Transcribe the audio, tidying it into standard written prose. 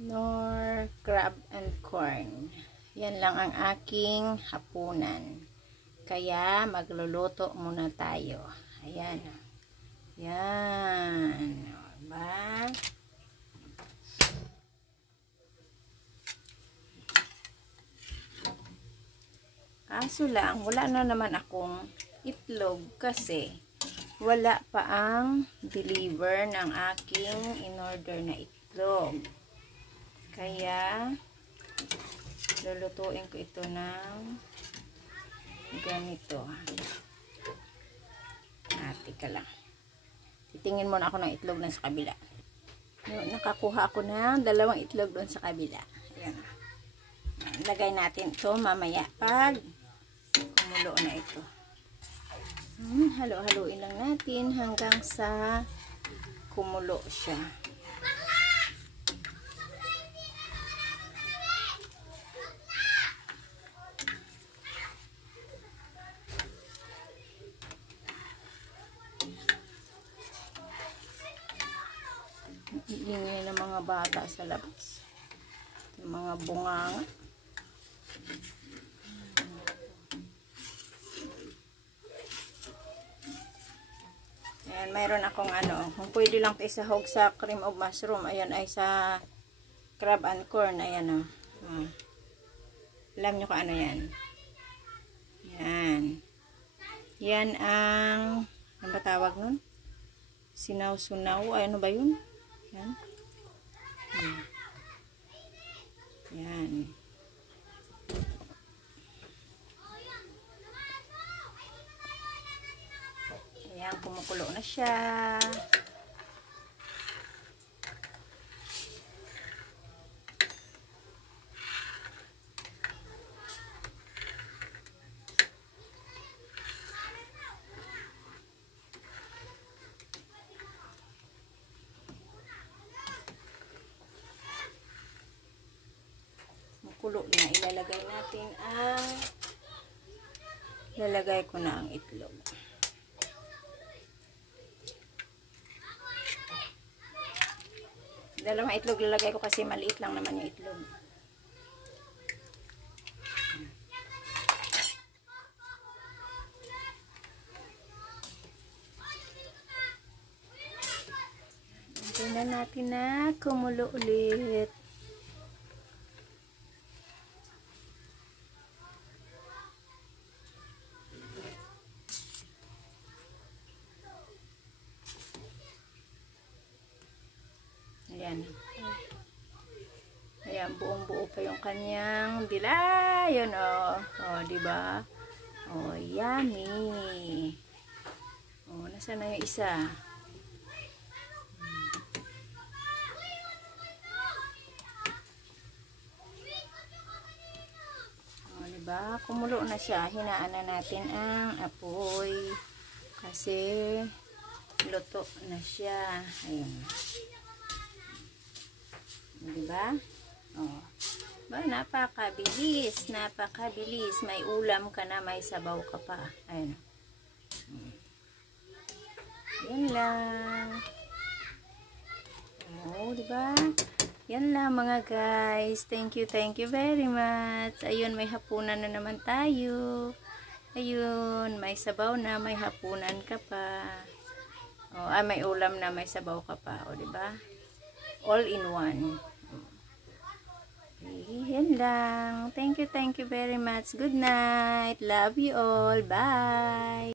nor crab and corn. Yan lang ang aking hapunan. Kaya magluluto muna tayo. Ayan. Yan. Diba? Kaso lang, wala na naman akong itlog kasi wala pa ang deliver ng aking in-order na itlog. Kaya lulutuin ko ito ng ganito. Tika lang. Titingin muna ako ng itlog na sa kabila. Nakakuha ako ng 2 itlog doon sa kabila. Ayan. Lagay natin ito mamaya pag kumulo na ito. Halo-haluin lang natin hanggang sa kumulo siya. Iingay ng mga bata sa labas. Yung mga bunganga. Ayan, mayroon akong kung pwede lang ito isahog sa cream of mushroom. Ayan ay sa crab and corn. Ayan alam nyo kung ano yan. Yan. Yan ang ano ba tawag nun? Sinaw-sunaw. Ay, ano ba yun? Yan. Yan. Ayan, kumukulo na siya. Kulo na, ilalagay ko na ang itlog. Dalawang itlog lalagay ko kasi maliit lang naman yung itlog. Tingnan natin na kumulo ulit. Ayan. Ayan, buong-buo pa yung kanyang dila. Ayan, diba? Yummy. Nasaan na yung isa? Diba? Kumulo na siya. Hinaan na natin ang apoy. Kasi luto na siya. Ayan. Diba? Napakabilis. Napakabilis. May ulam ka na, may sabaw ka pa. Ayan. Yan lang. Diba? Yan lang mga guys. Thank you very much. Ayun, may hapunan na naman tayo. Ayun, may sabaw na, may hapunan ka pa. May ulam na, may sabaw ka pa. Diba? All in one. Yan lang. Thank you very much. Good night. Love you all. Bye.